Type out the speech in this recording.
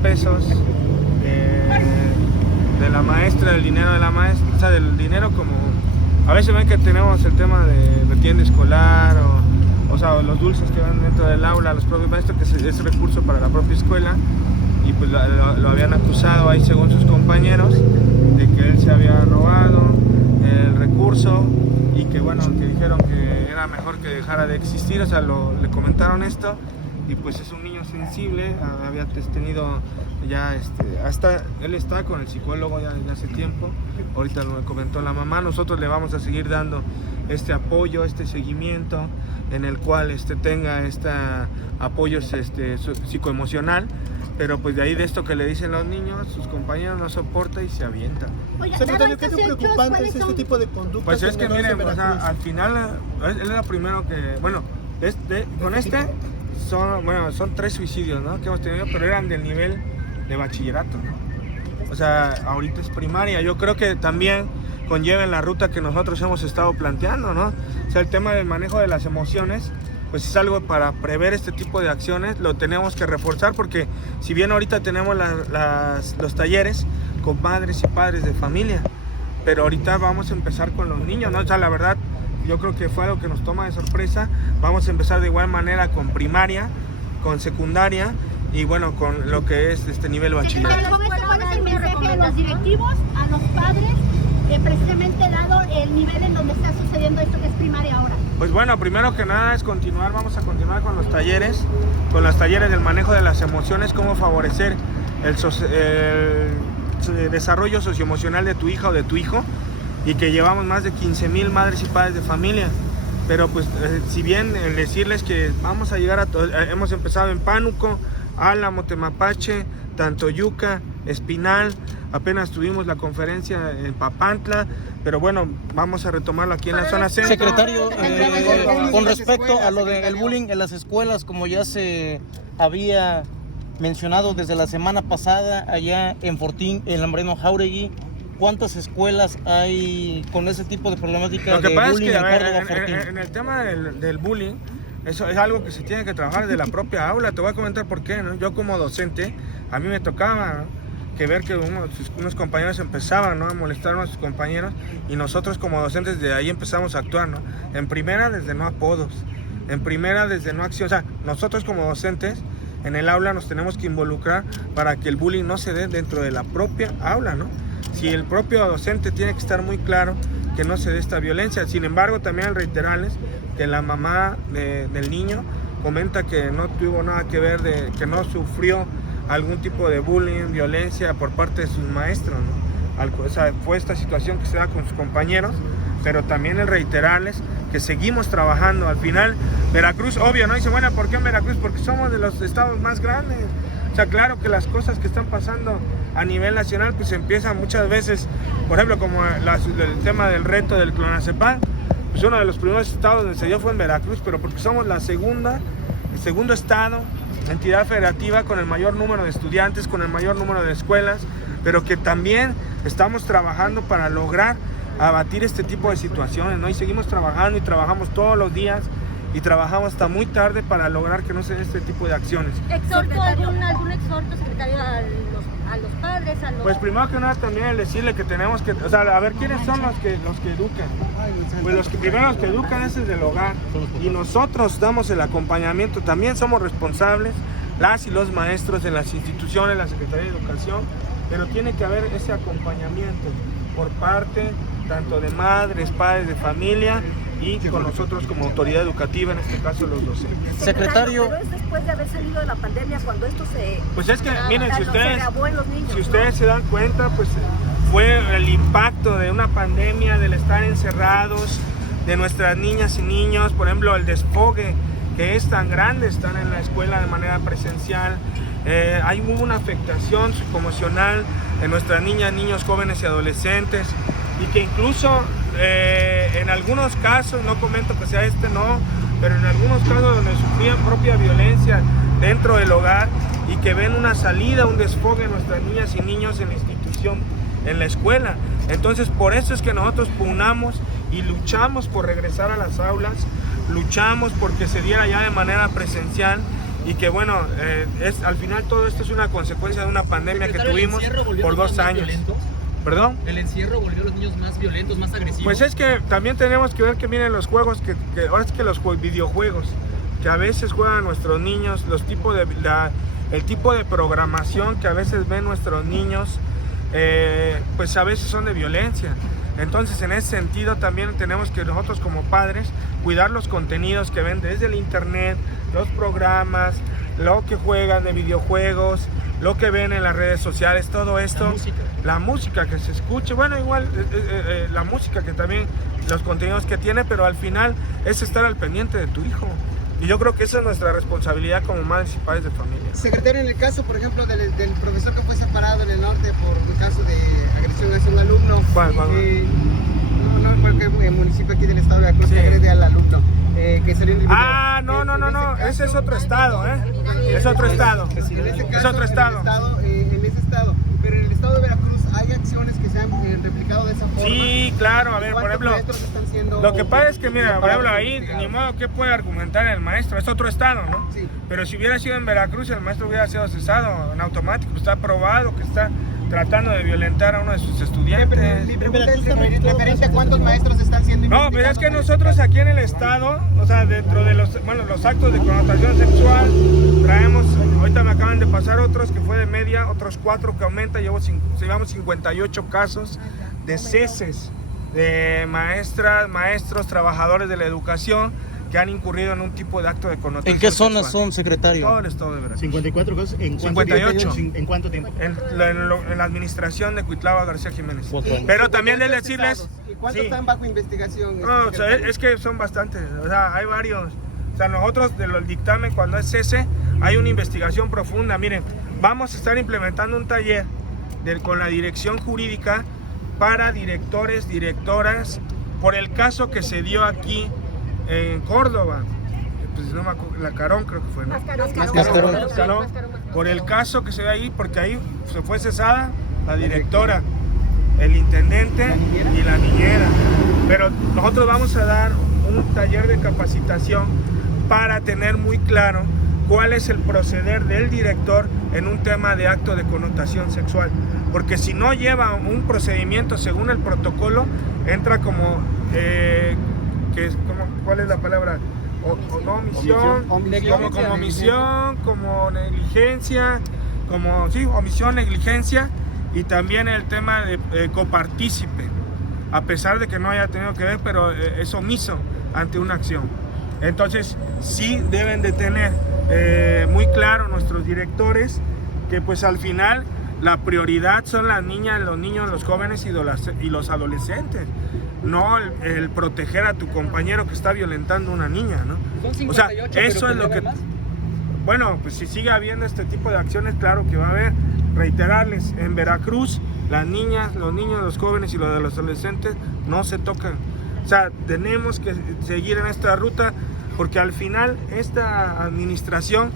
pesos de la maestra, del dinero de la maestra, o sea, del dinero como... A veces ven que tenemos el tema de tienda escolar o sea, los dulces que van dentro del aula, los propios maestros, que es recurso para la propia escuela, y pues lo habían acusado ahí según sus compañeros de que él se había robado el recurso y que bueno, que dijeron que era mejor que dejara de existir, o sea, le comentaron esto. Y pues es un niño sensible, había tenido ya, hasta él está con el psicólogo ya desde hace tiempo, ahorita lo comentó la mamá. Nosotros le vamos a seguir dando este apoyo, este seguimiento, en el cual tenga este apoyo psicoemocional, pero pues de ahí de esto que le dicen los niños, sus compañeros no soporta y se avienta. Secretario, ¿qué tan preocupante es este tipo de conductas? Pues es que miren, o sea, al final, él era primero que, bueno, son 3 suicidios, ¿no?, que hemos tenido, pero eran del nivel de bachillerato, ¿no? O sea, ahorita es primaria. Yo creo que también conlleven la ruta que nosotros hemos estado planteando, ¿no? O sea, el tema del manejo de las emociones, pues es algo para prever este tipo de acciones, lo tenemos que reforzar, porque si bien ahorita tenemos los talleres con madres y padres de familia, pero ahorita vamos a empezar con los niños, ¿no? O sea, la verdad, yo creo que fue algo que nos toma de sorpresa. Vamos a empezar de igual manera con primaria, con secundaria y bueno, con lo que es este nivel bachillerato. ¿Cuál es el mensaje a los directivos, a los padres, precisamente dado el nivel en donde está sucediendo esto que es primaria ahora? Pues bueno, primero que nada es vamos a continuar con los talleres del manejo de las emociones, cómo favorecer el desarrollo socioemocional de tu hija o de tu hijo, y que llevamos más de 15,000 madres y padres de familia. Pero pues si bien decirles que vamos a llegar hemos empezado en Pánuco, Álamo, Temapache, Tantoyuca, Espinal, apenas tuvimos la conferencia en Papantla, pero bueno, vamos a retomarlo aquí en la zona centro. Secretario, con respecto a lo del bullying en las escuelas, como ya se había mencionado desde la semana pasada, allá en Fortín, en Lambreno Jáuregui, ¿cuántas escuelas hay con ese tipo de problemática? Lo que de pasa bullying es que en Córdoba, Fortín? en el tema del bullying, eso es algo que se tiene que trabajar de la propia aula. Te voy a comentar por qué, ¿no? Yo como docente, a mí me tocaba, ¿no?, que ver que unos compañeros empezaban, ¿no?, a molestar a nuestros compañeros, y nosotros como docentes de ahí empezamos a actuar, ¿no? En primera, desde no apodos, en primera, desde no acción. O sea, nosotros como docentes en el aula nos tenemos que involucrar para que el bullying no se dé dentro de la propia aula, ¿no? Si el propio docente tiene que estar muy claro que no se dé esta violencia. Sin embargo, también al reiterarles que la mamá del niño comenta que no tuvo nada que ver, que no sufrió algún tipo de bullying, violencia por parte de sus maestros, ¿no? O sea, fue esta situación que se da con sus compañeros, pero también el reiterarles que seguimos trabajando. Al final, Veracruz, obvio, ¿no? Dice, bueno, ¿por qué en Veracruz? Porque somos de los estados más grandes. O sea, claro que las cosas que están pasando a nivel nacional, pues empiezan muchas veces, por ejemplo, como el tema del reto del clonazepam, pues uno de los primeros estados donde se dio fue en Veracruz, pero porque somos el segundo estado, entidad federativa con el mayor número de estudiantes, con el mayor número de escuelas, pero que también estamos trabajando para lograr abatir este tipo de situaciones, ¿no? Y seguimos trabajando y trabajamos todos los días y trabajamos hasta muy tarde para lograr que no se den este tipo de acciones. ¿Algún exhorto, secretario, a los padres, a los...? Pues primero que nada también el decirle que tenemos que, o sea, a ver quiénes son los que educan. Pues los que educan es desde el hogar, y nosotros damos el acompañamiento, también somos responsables, las y los maestros en las instituciones, la Secretaría de Educación, pero tiene que haber ese acompañamiento por parte tanto de madres, padres de familia y con nosotros como autoridad educativa, en este caso los docentes. Secretario, pero es después de haber salido de la pandemia cuando esto se... Pues es que, miren, si ustedes ¿no? se dan cuenta, pues fue el impacto de una pandemia, del estar encerrados, de nuestras niñas y niños, por ejemplo, el desfogue que es tan grande, están en la escuela de manera presencial. Hubo una afectación psicoemocional en nuestras niñas, niños, jóvenes y adolescentes, y que incluso en algunos casos, no comento que sea no, pero en algunos casos donde sufrían propia violencia dentro del hogar y que ven una salida, un desfogue en nuestras niñas y niños en la institución, en la escuela. Entonces, por eso es que nosotros pugnamos y luchamos por regresar a las aulas, luchamos porque se diera ya de manera presencial y que bueno, al final todo esto es una consecuencia de una pandemia que tuvimos por 2 años. ¿Perdón? ¿El encierro volvió a los niños más violentos, más agresivos? Pues es que también tenemos que ver que miren los juegos, que ahora es que los videojuegos, que a veces juegan nuestros niños, el tipo de programación que a veces ven nuestros niños, pues a veces son de violencia. Entonces en ese sentido también tenemos que nosotros como padres cuidar los contenidos que ven desde el internet, los programas, lo que juegan de videojuegos, lo que ven en las redes sociales, todo esto, la música que se escuche, bueno, igual la música que también, los contenidos que tiene, pero al final es estar al pendiente de tu hijo. Y yo creo que esa es nuestra responsabilidad como madres y padres de familia. Secretario, en el caso, por ejemplo, del profesor que fue separado en el norte por un caso de agresión hacia un alumno, ¿Cuál? no recuerdo qué municipio aquí del estado de Veracruz que agrede al alumno, que salió en el video. No, ese es otro estado, es otro estado, En ese caso, es otro estado. En ese estado, pero en el estado de Veracruz hay acciones que se han replicado de esa forma. Sí, claro, a ver, por ejemplo, maestros están siendo lo que pasa es que, mira, por ejemplo, ahí, ni modo que puede argumentar el maestro, es otro estado, ¿no? Sí. Pero si hubiera sido en Veracruz, el maestro hubiera sido cesado en automático, está probado que está tratando de violentar a uno de sus estudiantes. Mi pregunta es referente a cuántos maestros están siendo No, pero es que investigados. nosotros aquí en el estado, o sea, dentro de los actos de connotación sexual, traemos, ahorita me acaban de pasar otros que fue de media, otros 4 que aumenta, llevamos 58 casos de ceses de maestras, maestros, trabajadores de la educación que han incurrido en un tipo de acto de connotación ¿En qué zonas sexual. son, secretario? Todo el estado de Veracruz. 54 casos, ¿en 58. ¿En cuánto tiempo? En la administración de Cuitlava García Jiménez. Pues bueno. Pero también de decirles... ¿Y cuántos sí. están bajo investigación? No, o sea, es que son bastantes, o sea, hay varios. O sea, nosotros del dictamen, cuando es cese, hay una investigación profunda. Miren, vamos a estar implementando un taller con la dirección jurídica para directores, directoras, por el caso que se dio aquí en Córdoba. Pues no me acuerdo, la Carón creo que fue, ¿no? Mascarón. Por el caso que se dio ahí, porque ahí se fue cesada la directora, el intendente y la niñera. Pero nosotros vamos a dar un taller de capacitación para tener muy claro cuál es el proceder del director en un tema de acto de connotación sexual. Porque si no lleva un procedimiento según el protocolo, entra como, ¿cuál es la palabra? Omisión, como negligencia, omisión, negligencia, y también el tema de copartícipe, a pesar de que no haya tenido que ver, pero es omiso ante una acción. Entonces sí deben de tener muy claro nuestros directores que pues al final la prioridad son las niñas, los niños, los jóvenes y los adolescentes, no el proteger a tu compañero que está violentando a una niña, ¿no? Son 58, o sea, eso pero es lo que... más. Bueno, pues si sigue habiendo este tipo de acciones, claro que va a haber. Reiterarles, en Veracruz, las niñas, los niños, los jóvenes y los adolescentes no se tocan. O sea, tenemos que seguir en esta ruta porque al final esta administración